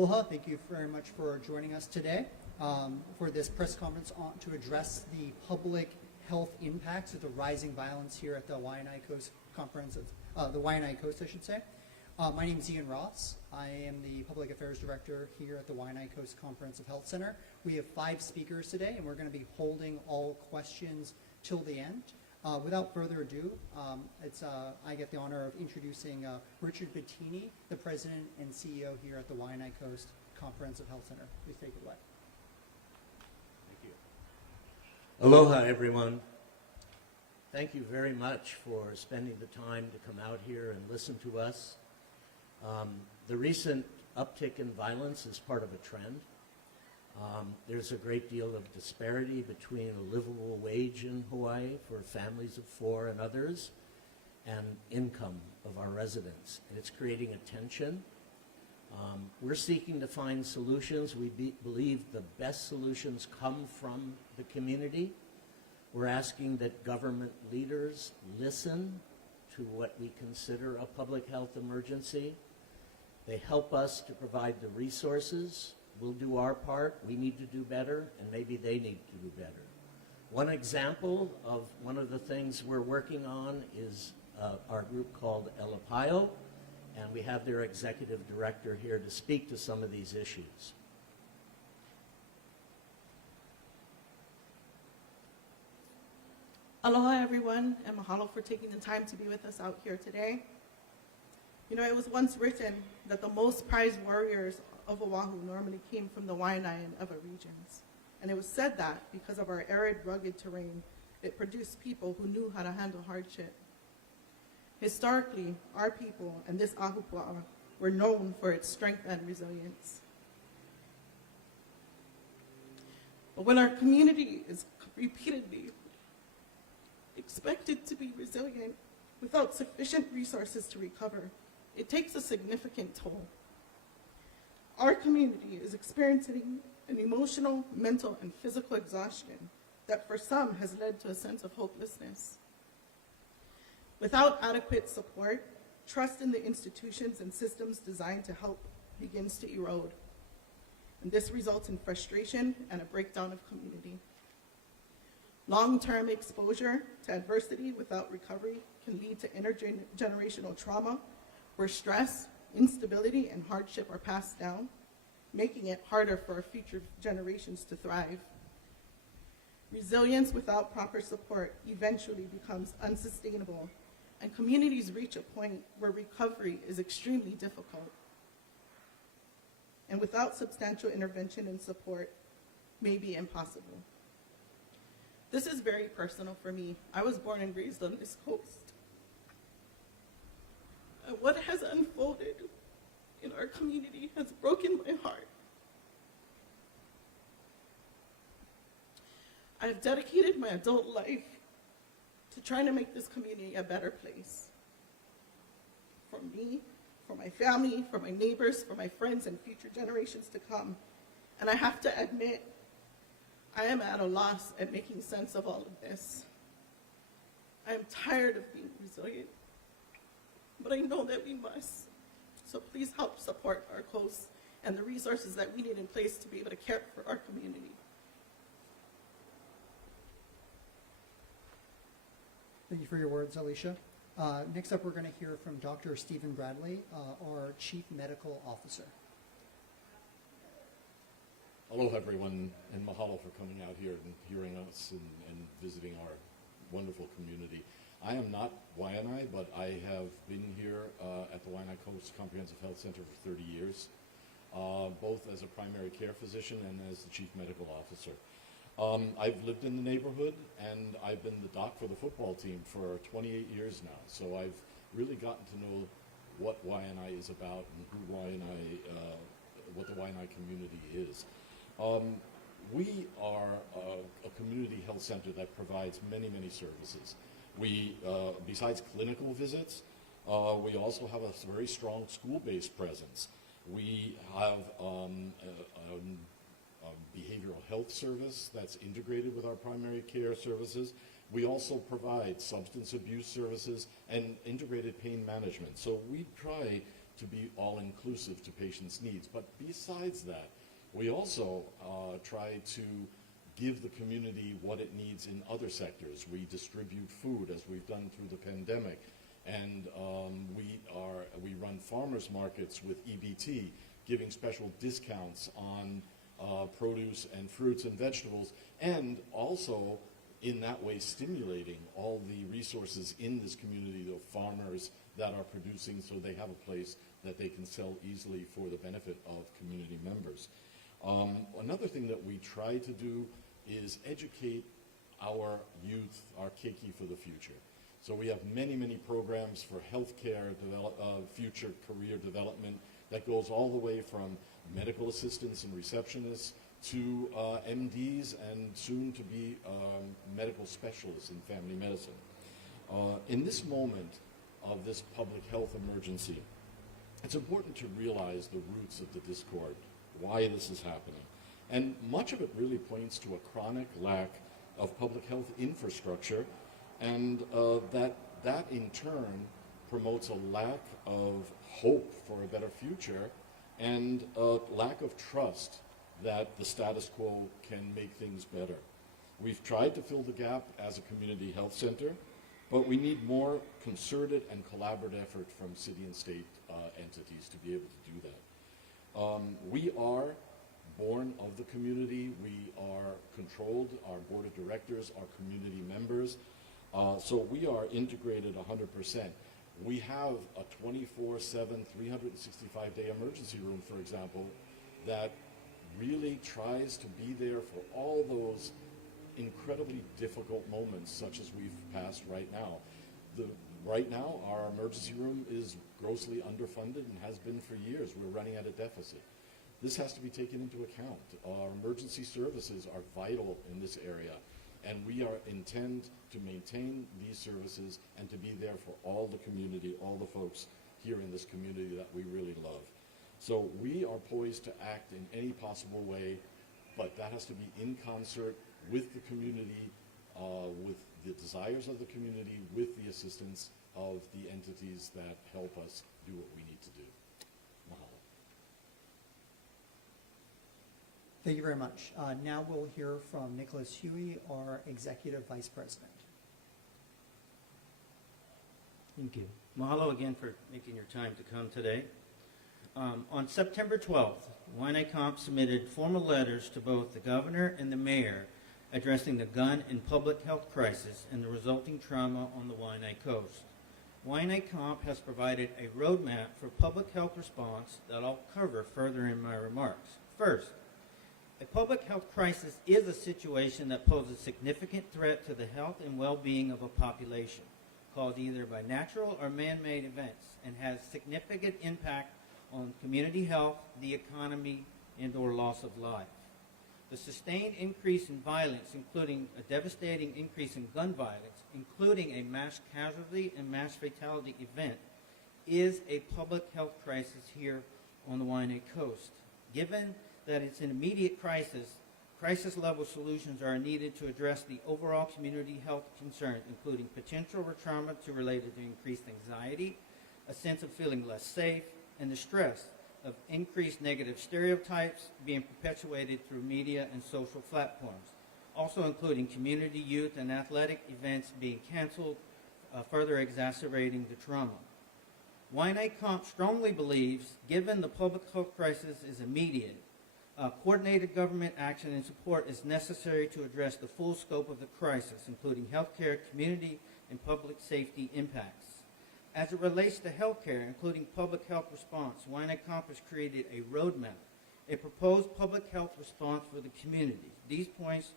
Aloha, thank you very much for joining us today for this press conference to address the public health impacts of the rising violence here at the Waianae Coast Conference, the Waianae Coast, I should say. My name is Ian Ross. I am the Public Affairs Director here at the Waianae Coast Comprehensive Health Center. We have 5 speakers today, and we're going to be holding all questions till the end. Without further ado, I get the honor of introducing Richard Bettini, the President and CEO here at the Waianae Coast Comprehensive Health Center. Please take it away. Thank you. Aloha, everyone. Thank you very much for spending the time to come out here and listen to us. The recent uptick in violence is part of a trend. There's a great deal of disparity between a livable wage in Hawaii for families of 4 and others and income of our residents. And it's creating a tension. We're seeking to find solutions. We believe the best solutions come from the community. We're asking that government leaders listen to what we consider a public health emergency. They help us to provide the resources. We'll do our part. We need to do better, and maybe they need to do better. One example of one of the things we're working on is our group called Elapaio, and we have their executive director here to speak to some of these issues. Aloha, everyone, and mahalo for taking the time to be with us out here today. You know, it was once written that the most prized warriors of Oahu normally came from the Waianae and Ewa regions. And it was said that because of our arid, rugged terrain, it produced people who knew how to handle hardship. Historically, our people and this ahupua'a were known for its strength and resilience. But when our community is repeatedly expected to be resilient without sufficient resources to recover, it takes a significant toll. Our community is experiencing an emotional, mental, and physical exhaustion that for some has led to a sense of hopelessness. Without adequate support, trust in the institutions and systems designed to help begins to erode. And this results in frustration and a breakdown of community. Long-term exposure to adversity without recovery can lead to intergenerational trauma, where stress, instability, and hardship are passed down, making it harder for our future generations to thrive. Resilience without proper support eventually becomes unsustainable, and communities reach a point where recovery is extremely difficult. And without substantial intervention and support, may be impossible. This is very personal for me. I was born and raised on this coast. And what has unfolded in our community has broken my heart. I have dedicated my adult life to trying to make this community a better place. For me, for my family, for my neighbors, for my friends, and future generations to come. And I have to admit, I am at a loss at making sense of all of this. I am tired of being resilient, but I know that we must. So please help support our coast and the resources that we need in place to be able to care for our community. Thank you for your words, Alicia. Next up, we're going to hear from Dr. Stephen Bradley, our Chief Medical Officer. Aloha, everyone, and mahalo for coming out here and hearing us and visiting our wonderful community. I am not Waianae, but I have been here at the Waianae Coast Comprehensive Health Center for 30 years, both as a primary care physician and as the Chief Medical Officer. I've lived in the neighborhood, and I've been the doc for the football team for 28 years now, so I've really gotten to know what Waianae is about and who what the Waianae community is. We are a community health center that provides many, many services. We, besides clinical visits, we also have a very strong school-based presence. We have a behavioral health service that's integrated with our primary care services. We also provide substance abuse services and integrated pain management. So we try to be all-inclusive to patients' needs. But besides that, we also try to give the community what it needs in other sectors. We distribute food, as we've done through the pandemic, and we run farmers markets with EBT, giving special discounts on produce and fruits and vegetables, and also in that way stimulating all the resources in this community of farmers that are producing, so they have a place that they can sell easily for the benefit of community members. Another thing that we try to do is educate our youth, our keiki for the future. So we have many, many programs for healthcare, future career development that goes all the way from medical assistants and receptionists to MDs and soon to be medical specialists in family medicine. In this moment of this public health emergency, it's important to realize the roots of the discord, why this is happening. And much of it really points to a chronic lack of public health infrastructure, and that in turn promotes a lack of hope for a better future and a lack of trust that the status quo can make things better. We've tried to fill the gap as a community health center, but we need more concerted and collaborative effort from city and state entities to be able to do that. We are born of the community. We are controlled. Our board of directors are community members. So we are integrated 100%. We have a 24/7, 365-day emergency room, for example, that really tries to be there for all those incredibly difficult moments, such as we've passed right now. Right now, our emergency room is grossly underfunded and has been for years. We're running at a deficit. This has to be taken into account. Our emergency services are vital in this area, and we intend to maintain these services and to be there for all the community, all the folks here in this community that we really love. So we are poised to act in any possible way, but that has to be in concert with the community, with the desires of the community, with the assistance of the entities that help us do what we need to do. Mahalo. Thank you very much. Now we'll hear from Nicholas Huey, our Executive Vice President. Thank you. Mahalo again for making your time to come today. On September 12th, Waianae Comp submitted formal letters to both the governor and the mayor addressing the gun and public health crisis and the resulting trauma on the Waianae coast. Waianae Comp has provided a roadmap for public health response that I'll cover further in my remarks. First, a public health crisis is a situation that poses significant threat to the health and well-being of a population, caused either by natural or man-made events, and has significant impact on community health, the economy, and or loss of life. The sustained increase in violence, including a devastating increase in gun violence, including a mass casualty and mass fatality event, is a public health crisis here on the Waianae coast. Given that it's an immediate crisis-level solutions are needed to address the overall community health concerns, including potential trauma related to increased anxiety, a sense of feeling less safe, and the stress of increased negative stereotypes being perpetuated through media and social platforms, also including community, youth, and athletic events being canceled, further exacerbating the trauma. Waianae Comp strongly believes, given the public health crisis is immediate, coordinated government action and support is necessary to address the full scope of the crisis, including healthcare, community, and public safety impacts. As it relates to healthcare, including public health response, Waianae Comp has created a roadmap, a proposed public health response for the community. These points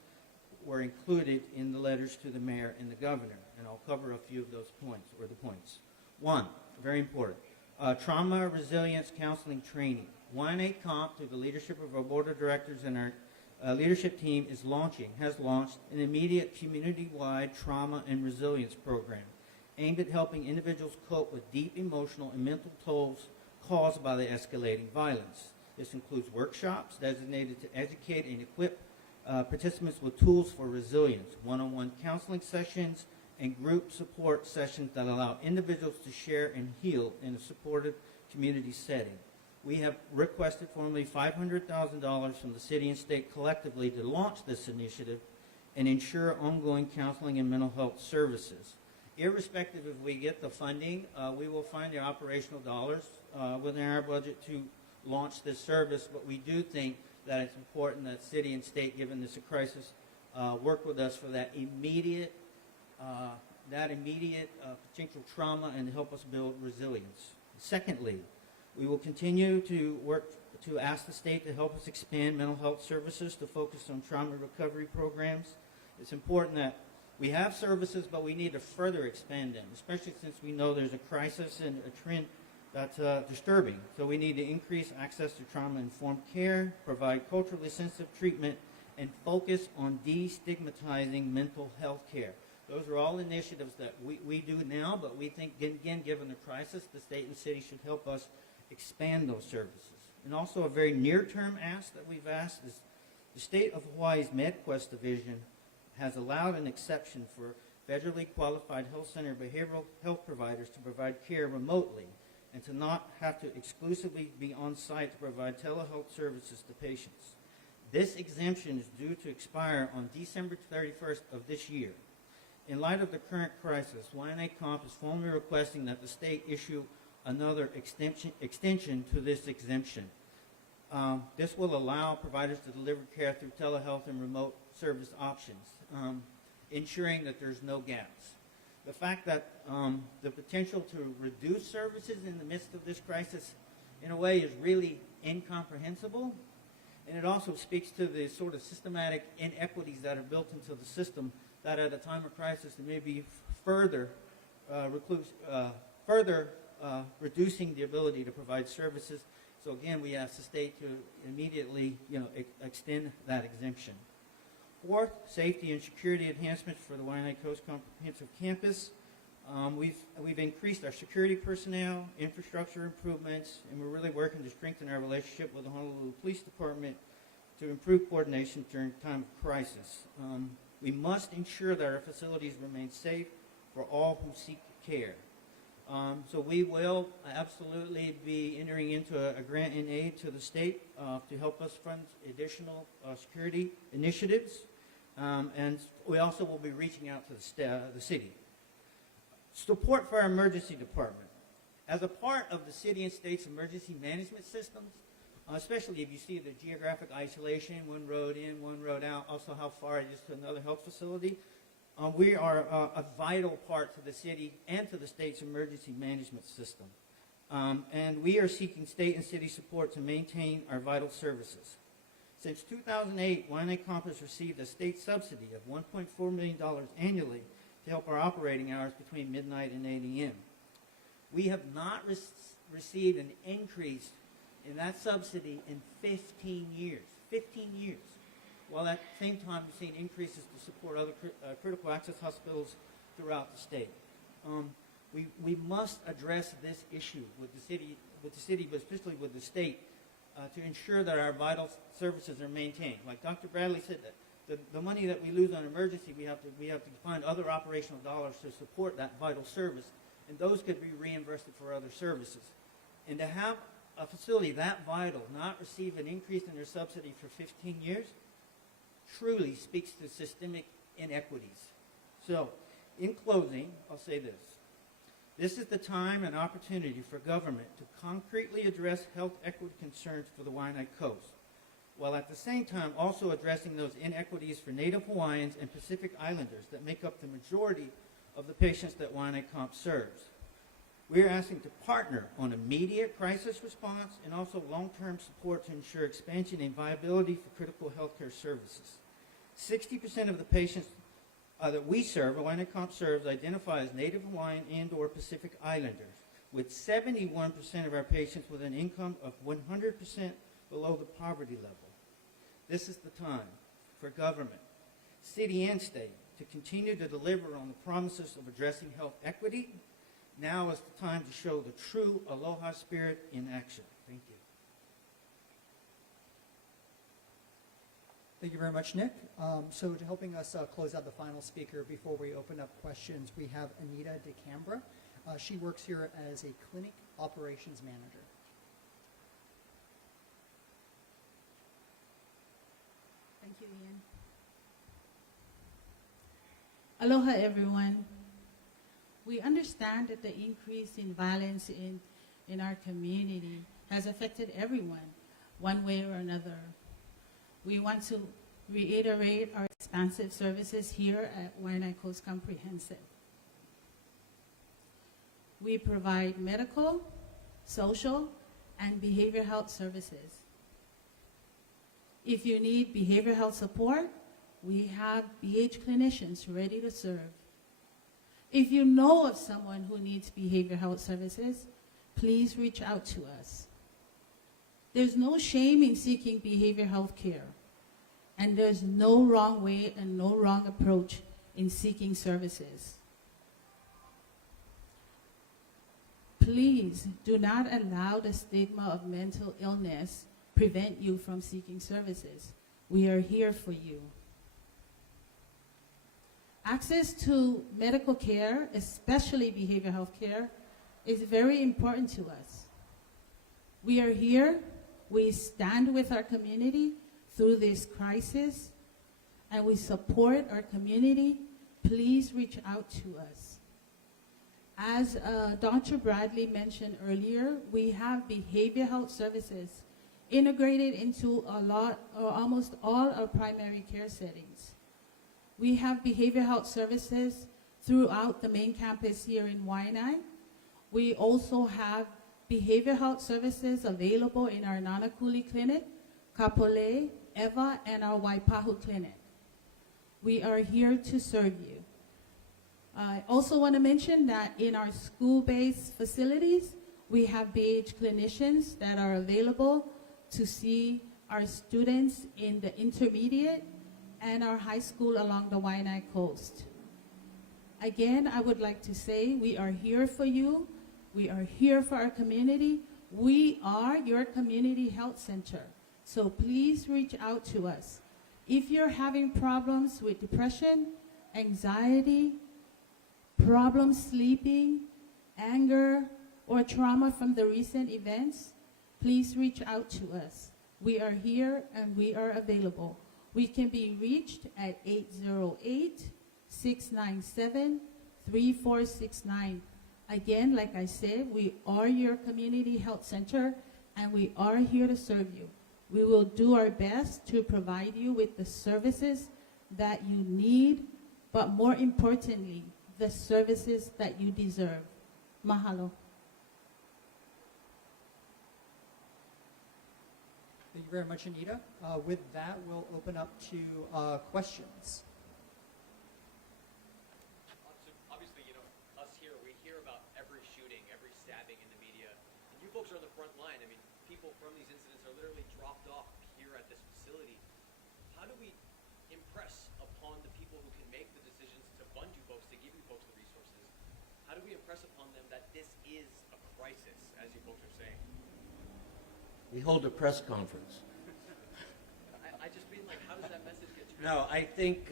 were included in the letters to the mayor and the governor, and I'll cover a few of those points, or the points. One, very important, trauma resilience counseling training. Waianae Comp, through the leadership of our board of directors and our leadership team, has launched an immediate community-wide trauma and resilience program aimed at helping individuals cope with deep emotional and mental tolls caused by the escalating violence. This includes workshops designated to educate and equip participants with tools for resilience, one-on-one counseling sessions, and group support sessions that allow individuals to share and heal in a supportive community setting. We have requested formally $500,000 from the city and state collectively to launch this initiative and ensure ongoing counseling and mental health services. Irrespective if we get the funding, we will find the operational dollars within our budget to launch this service, but we do think that it's important that city and state, given this a crisis, work with us for that immediate potential trauma and help us build resilience. Secondly, we will continue to work to ask the state to help us expand mental health services to focus on trauma recovery programs. It's important that we have services, but we need to further expand them, especially since we know there's a crisis and a trend that's disturbing. So we need to increase access to trauma-informed care, provide culturally sensitive treatment, and focus on destigmatizing mental health care. Those are all initiatives that we do now, but we think, again, given the crisis, the state and city should help us expand those services. And also a very near-term ask that we've asked is the state of Hawaii's MedQuest division has allowed an exception for federally qualified health center behavioral health providers to provide care remotely and to not have to exclusively be on site to provide telehealth services to patients. This exemption is due to expire on December 31st of this year. In light of the current crisis, Waianae Comp is formally requesting that the state issue another extension to this exemption. This will allow providers to deliver care through telehealth and remote service options, ensuring that there's no gaps. The fact that the potential to reduce services in the midst of this crisis, in a way, is really incomprehensible. And it also speaks to the sort of systematic inequities that are built into the system that at a time of crisis there may be further reducing the ability to provide services. So again, we ask the state to immediately, extend that exemption. Fourth, safety and security enhancements for the Waianae Coast Comprehensive Campus. We've increased our security personnel, infrastructure improvements, and we're really working to strengthen our relationship with the Honolulu Police Department to improve coordination during time of crisis. We must ensure that our facilities remain safe for all who seek care. So we will absolutely be entering into a grant in aid to the state to help us fund additional security initiatives. And we also will be reaching out to the city. Support for our emergency department. As a part of the city and state's emergency management systems, especially if you see the geographic isolation, one road in, one road out, also how far it is to another health facility, we are a vital part to the city and to the state's emergency management system. And we are seeking state and city support to maintain our vital services. Since 2008, Waianae Comp has received a state subsidy of $1.4 million annually to help our operating hours between midnight and 8 a.m. We have not received an increase in that subsidy in 15 years. 15 years. While at the same time we've seen increases to support other critical access hospitals throughout the state. We must address this issue with the city, but especially with the state, to ensure that our vital services are maintained. Like Dr. Bradley said, that the money that we lose on emergency, we have to find other operational dollars to support that vital service, and those could be reimbursed for other services. And to have a facility that vital not receive an increase in their subsidy for 15 years truly speaks to systemic inequities. So, in closing, I'll say this. This is the time and opportunity for government to concretely address health equity concerns for the Waianae Coast, while at the same time also addressing those inequities for Native Hawaiians and Pacific Islanders that make up the majority of the patients that Waianae Comp serves. We are asking to partner on immediate crisis response and also long-term support to ensure expansion and viability for critical healthcare services. 60% of the patients that we serve, Waianae Comp serves, identify as Native Hawaiian and or Pacific Islanders, with 71% of our patients with an income of 100% below the poverty level. This is the time for government, city and state, to continue to deliver on the promises of addressing health equity. Now is the time to show the true aloha spirit in action. Thank you. Thank you very much, Nick. So to helping us close out the final speaker before we open up questions, we have Anita DeCambra. She works here as a clinic operations manager. Thank you, Ian. Aloha, everyone. We understand that the increase in violence in our community has affected everyone, one way or another. We want to reiterate our expansive services here at Waianae Coast Comprehensive. We provide medical, social, and behavioral health services. If you need behavioral health support, we have BH clinicians ready to serve. If you know of someone who needs behavioral health services, please reach out to us. There's no shame in seeking behavioral health care, and there's no wrong way and no wrong approach in seeking services. Please do not allow the stigma of mental illness prevent you from seeking services. We are here for you. Access to medical care, especially behavioral health care, is very important to us. We are here. We stand with our community through this crisis, and we support our community. Please reach out to us. As Dr. Bradley mentioned earlier, we have behavioral health services integrated into almost all our primary care settings. We have behavioral health services throughout the main campus here in Waianae. We also have behavioral health services available in our Nanakuli Clinic, Kapolei, Eva, and our Waipahu Clinic. We are here to serve you. I also want to mention that in our school-based facilities, we have BH clinicians that are available to see our students in the intermediate and our high school along the Waianae coast. Again, I would like to say we are here for you. We are here for our community. We are your community health center. So please reach out to us. If you're having problems with depression, anxiety, problems sleeping, anger, or trauma from the recent events, please reach out to us. We are here and we are available. We can be reached at 808-697-3469. Again, like I said, we are your community health center and we are here to serve you. We will do our best to provide you with the services that you need, but more importantly, the services that you deserve. Mahalo. Thank you very much, Anita. With that, we'll open up to questions. Obviously, us here, we hear about every shooting, every stabbing in the media. And you folks are on the front line. I mean, people from these incidents are literally dropped off here at this facility. How do we impress upon the people who can make the decisions to fund you folks, to give you folks the resources? How do we impress upon them that this is a crisis, as you folks are saying? We hold a press conference. I just mean, like, how does that message get to No, I think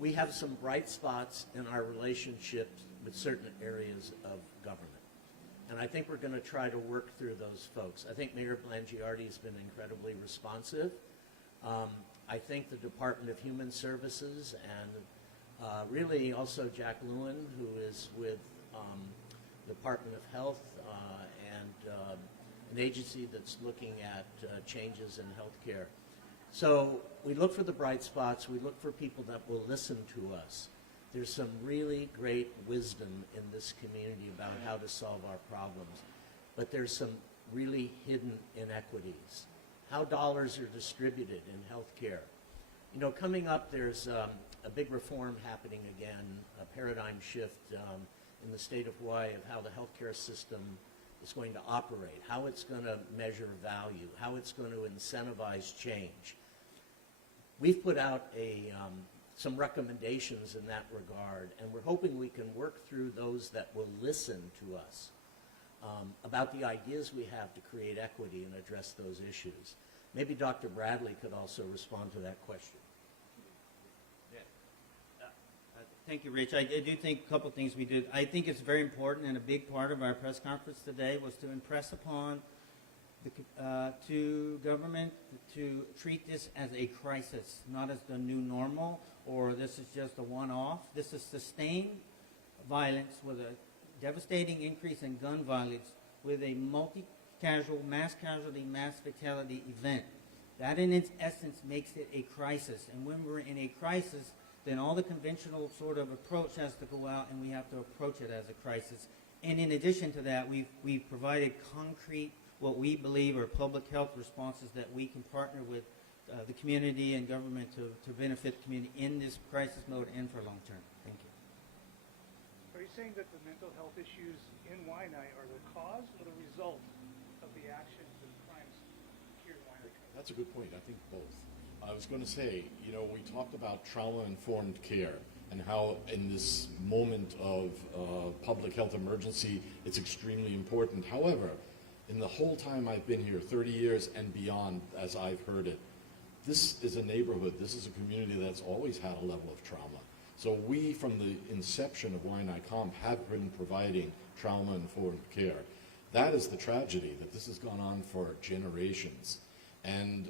we have some bright spots in our relationships with certain areas of government. And I think we're going to try to work through those folks. I think Mayor Blangiardi has been incredibly responsive. I think the Department of Human Services and really also Jack Lewin, who is with the Department of Health and an agency that's looking at changes in healthcare. So we look for the bright spots. We look for people that will listen to us. There's some really great wisdom in this community about how to solve our problems. But there's some really hidden inequities. How dollars are distributed in healthcare. Coming up, there's a big reform happening again, a paradigm shift in the state of Hawaii of how the healthcare system is going to operate, how it's going to measure value, how it's going to incentivize change. We've put out some recommendations in that regard, and we're hoping we can work through those that will listen to us about the ideas we have to create equity and address those issues. Maybe Dr. Bradley could also respond to that question. Thank you, Rich. I do think a couple things we did. I think it's very important, and a big part of our press conference today was to impress upon to government to treat this as a crisis, not as the new normal, or this is just a one-off. This is sustained violence with a devastating increase in gun violence with a multi-casual, mass casualty, mass fatality event. That in its essence makes it a crisis. And when we're in a crisis, then all the conventional sort of approach has to go out and we have to approach it as a crisis. And in addition to that, we've provided concrete, what we believe are public health responses that we can partner with the community and government to benefit the community in this crisis mode and for long term. Thank you. Are you saying that the mental health issues in Waianae are the cause or the result of the actions and crimes here in Waianae? That's a good point. I think both. I was going to say, you know, we talked about trauma-informed care and how in this moment of public health emergency, it's extremely important. However, in the whole time I've been here, 30 years and beyond, as I've heard it, this is a neighborhood, this is a community that's always had a level of trauma. So we, from the inception of Waianae Comp, have been providing trauma-informed care. That is the tragedy, that this has gone on for generations. And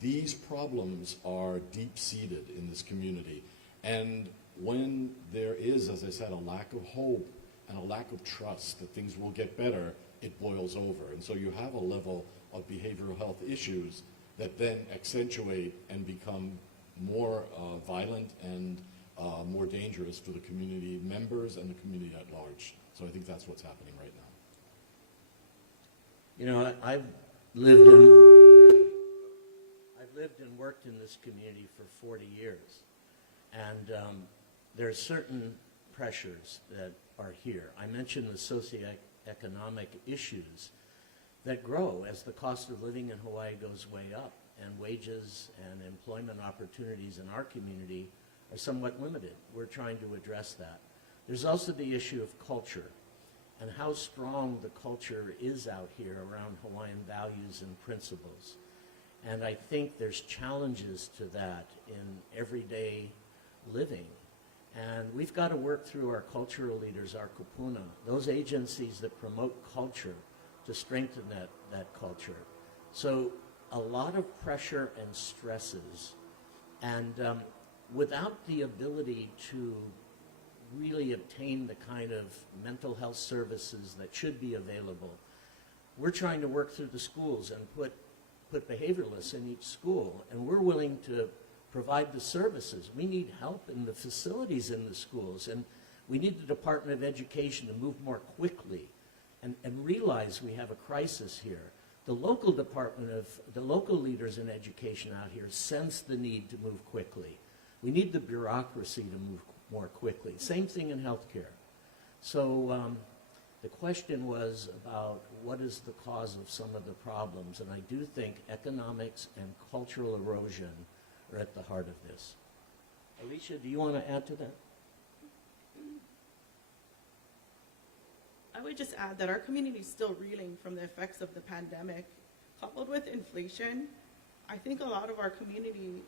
these problems are deep-seated in this community. And when there is, as I said, a lack of hope and a lack of trust that things will get better, it boils over. And so you have a level of behavioral health issues that then accentuate and become more violent and more dangerous for the community members and the community at large. So I think that's what's happening right now. You know, I've lived and worked in this community for 40 years, and there are certain pressures that are here. I mentioned the socioeconomic issues that grow as the cost of living in Hawaii goes way up, and wages and employment opportunities in our community are somewhat limited. We're trying to address that. There's also the issue of culture and how strong the culture is out here around Hawaiian values and principles. And I think there's challenges to that in everyday living. And we've got to work through our cultural leaders, our kupuna, those agencies that promote culture to strengthen that culture. So a lot of pressure and stresses. And without the ability to really obtain the kind of mental health services that should be available, we're trying to work through the schools and put behavioralists in each school, and we're willing to provide the services. We need help in the facilities in the schools, and we need the Department of Education to move more quickly and realize we have a crisis here. The local leaders in education out here sense the need to move quickly. We need the bureaucracy to move more quickly. Same thing in healthcare. So the question was about what is the cause of some of the problems, and I do think economics and cultural erosion are at the heart of this. Alicia, do you want to add to that? I would just add that our community is still reeling from the effects of the pandemic. Coupled with inflation, I think a lot of our community,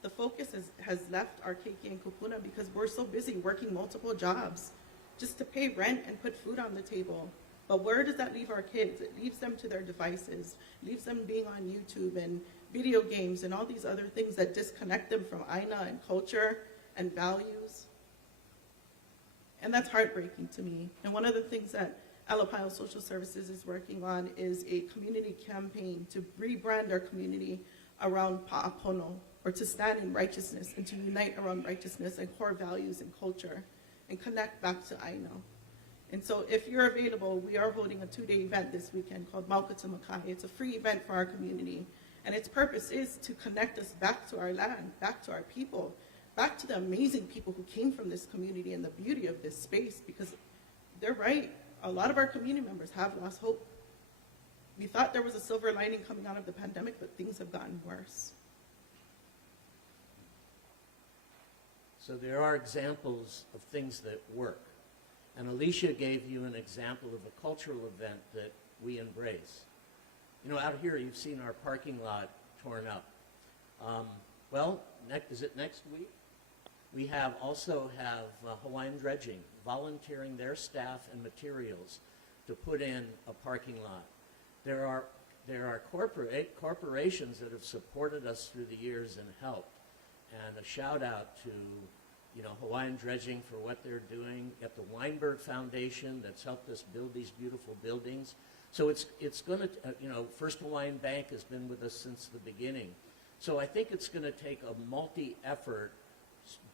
the focus has left our keiki and kupuna because we're so busy working multiple jobs just to pay rent and put food on the table. But where does that leave our kids? It leaves them to their devices, leaves them being on YouTube and video games and all these other things that disconnect them from aina and culture and values. And that's heartbreaking to me. And one of the things that Alapaio Social Services is working on is a community campaign to rebrand our community around pa'apono, or to stand in righteousness and to unite around righteousness and core values and culture and connect back to aina. And so if you're available, we are holding a 2-day event this weekend called Maukata Makai. It's a free event for our community. And its purpose is to connect us back to our land, back to our people, back to the amazing people who came from this community and the beauty of this space, because they're right. A lot of our community members have lost hope. We thought there was a silver lining coming out of the pandemic, but things have gotten worse. So there are examples of things that work. And Alicia gave you an example of a cultural event that we embrace. You know, out here you've seen our parking lot torn up. Is it next week? We also have Hawaiian Dredging volunteering their staff and materials to put in a parking lot. There are there are corporations that have supported us through the years and helped. And a shout out to, Hawaiian Dredging for what they're doing. Got the Weinberg Foundation that's helped us build these beautiful buildings. So it's going to, First Hawaiian Bank has been with us since the beginning. So I think it's going to take a multi-effort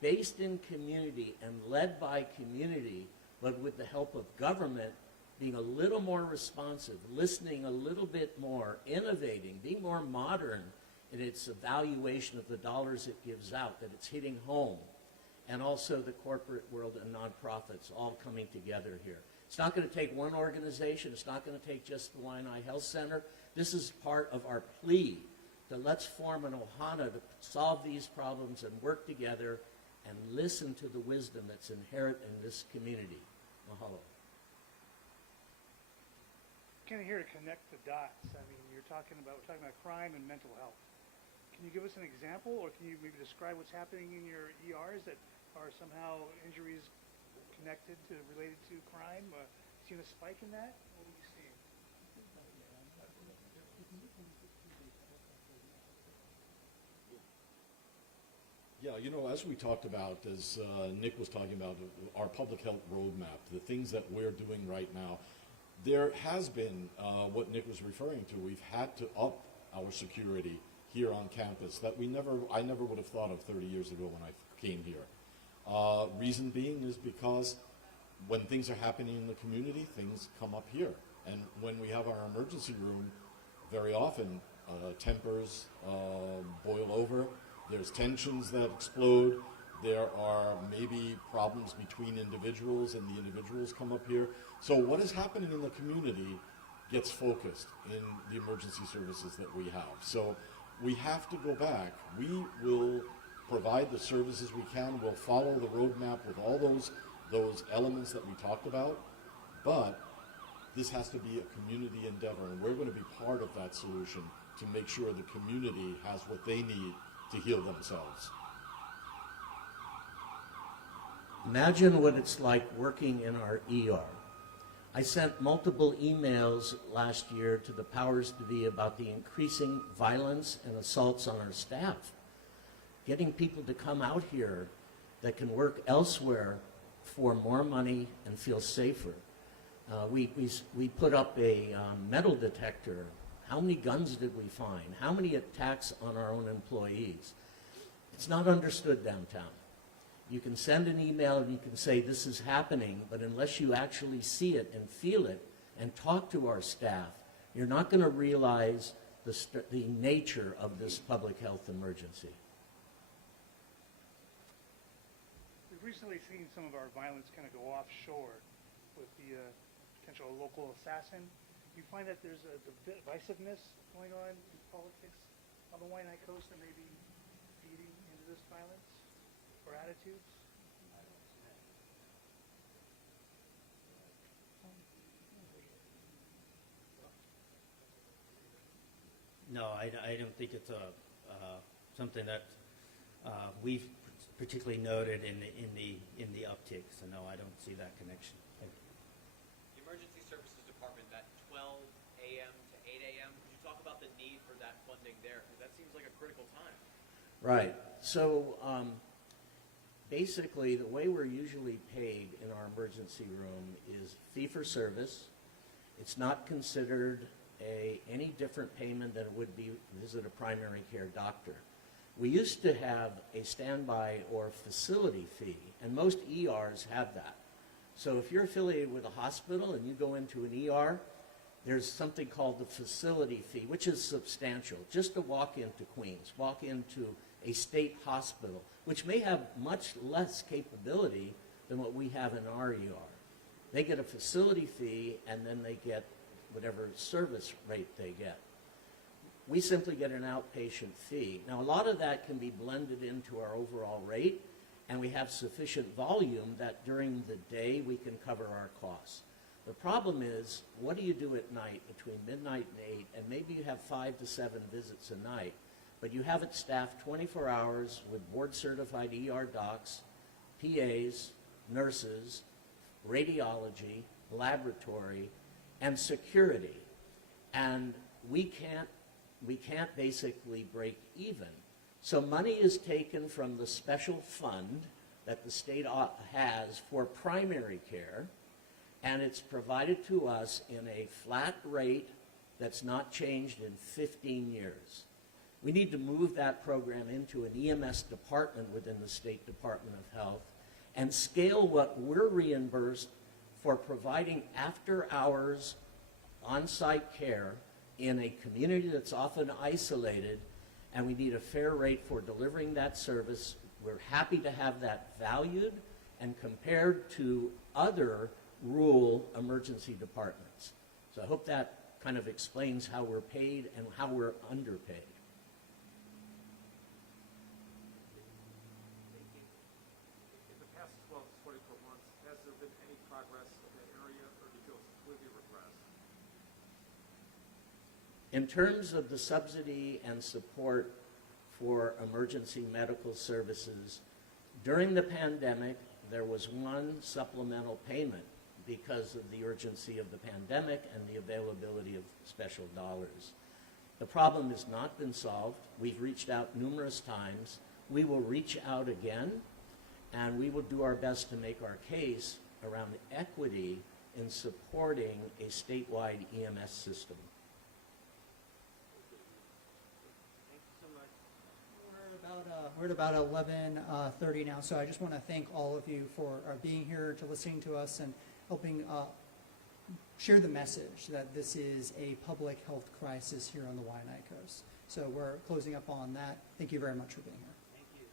based in community and led by community, but with the help of government being a little more responsive, listening a little bit more, innovating, being more modern in its evaluation of the dollars it gives out, that it's hitting home, and also the corporate world and nonprofits all coming together here. It's not going to take one organization. It's not going to take just the Waianae Health Center. This is part of our plea that let's form an ohana to solve these problems and work together and listen to the wisdom that's inherent in this community. Mahalo. Kind of here to connect the dots. I mean, we're talking about crime and mental health. Can you give us an example, or can you maybe describe what's happening in your ERs that are somehow injuries related to crime? Seen a spike in that? What are you seeing? Yeah, as we talked about, as Nick was talking about, our public health roadmap, the things that we're doing right now, there has been what Nick was referring to. We've had to up our security here on campus that I never would have thought of 30 years ago when I came here. Reason being is because when things are happening in the community, things come up here. And when we have our emergency room, very often tempers boil over. There's tensions that explode. There are maybe problems between individuals, and the individuals come up here. So what is happening in the community gets focused in the emergency services that we have. So we have to go back. We will provide the services we can. We'll follow the roadmap with all those elements that we talked about. But this has to be a community endeavor, and we're going to be part of that solution to make sure the community has what they need to heal themselves. Imagine what it's like working in our ER. I sent multiple emails last year to the powers to be about the increasing violence and assaults on our staff. Getting people to come out here that can work elsewhere for more money and feel safer. We put up a metal detector. How many guns did we find? How many attacks on our own employees? It's not understood downtown. You can send an email and you can say this is happening, but unless you actually see it and feel it and talk to our staff, you're not going to realize the nature of this public health emergency. We've recently seen some of our violence kind of go offshore with the potential local assassin. You find that there's a divisiveness going on in politics on the Waianae Coast that may be feeding into this violence or attitudes? No, I don't think it's something that we've particularly noted in the uptick. So no, I don't see that connection. Thank you. The Emergency Services Department, that 12 a.m. to 8 a.m., could you talk about the need for that funding there? Because that seems like a critical time. Right. So basically, the way we're usually paid in our emergency room is fee for service. It's not considered any different payment than it would be to visit a primary care doctor. We used to have a standby or facility fee, and most ERs have that. So if you're affiliated with a hospital and you go into an ER, there's something called the facility fee, which is substantial. Just to walk into Queens, walk into a state hospital, which may have much less capability than what we have in our ER. They get a facility fee, and then they get whatever service rate they get. We simply get an outpatient fee. Now, a lot of that can be blended into our overall rate, and we have sufficient volume that during the day we can cover our costs. The problem is, what do you do at night between midnight and 8, and maybe you have 5 to 7 visits a night, but you have it staffed 24 hours with board-certified ER docs, PAs, nurses, radiology, laboratory, and security. And we can't basically break even. So money is taken from the special fund that the state has for primary care, and it's provided to us in a flat rate that's not changed in 15 years. We need to move that program into an EMS department within the State Department of Health and scale what we're reimbursed for providing after-hours on-site care in a community that's often isolated, and we need a fair rate for delivering that service. We're happy to have that valued and compared to other rural emergency departments. So I hope that kind of explains how we're paid and how we're underpaid. In the past 12 to 24 months, has there been any progress in that area, or did you completely regress? In terms of the subsidy and support for emergency medical services, during the pandemic, there was one supplemental payment because of the urgency of the pandemic and the availability of special dollars. The problem has not been solved. We've reached out numerous times. We will reach out again, and we will do our best to make our case around equity in supporting a statewide EMS system. We're at about 11:30 now, so I just want to thank all of you for being here, to listening to us, and helping share the message that this is a public health crisis here on the Waianae Coast. So we're closing up on that. Thank you very much for being here. Thank you.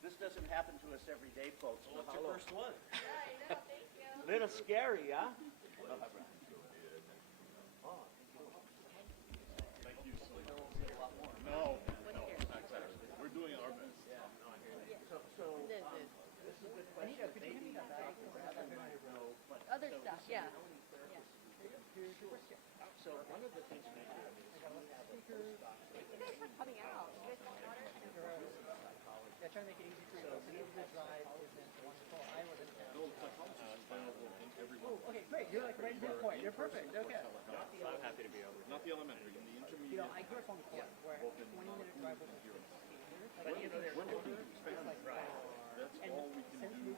This doesn't happen to us every day, folks. Well, it's your first one. Little scary, huh? No, exactly. We're doing our best. So this is a good question. Maybe rather than Other stuff, yeah. So one of the things we do is we have a postdoc. You guys were coming out. You guys want water? Yeah, trying to make it easy for you. The drive isn't wonderful. I live in town. No, psychology is available in every one. Oh, okay, great. You're like right to the point. You're perfect. Okay. I'm happy to be over. Not the elementary, in the intermediate. I grew up on the corner where 20-minute drive was But you know, they're We're looking to expand. That's all we can do.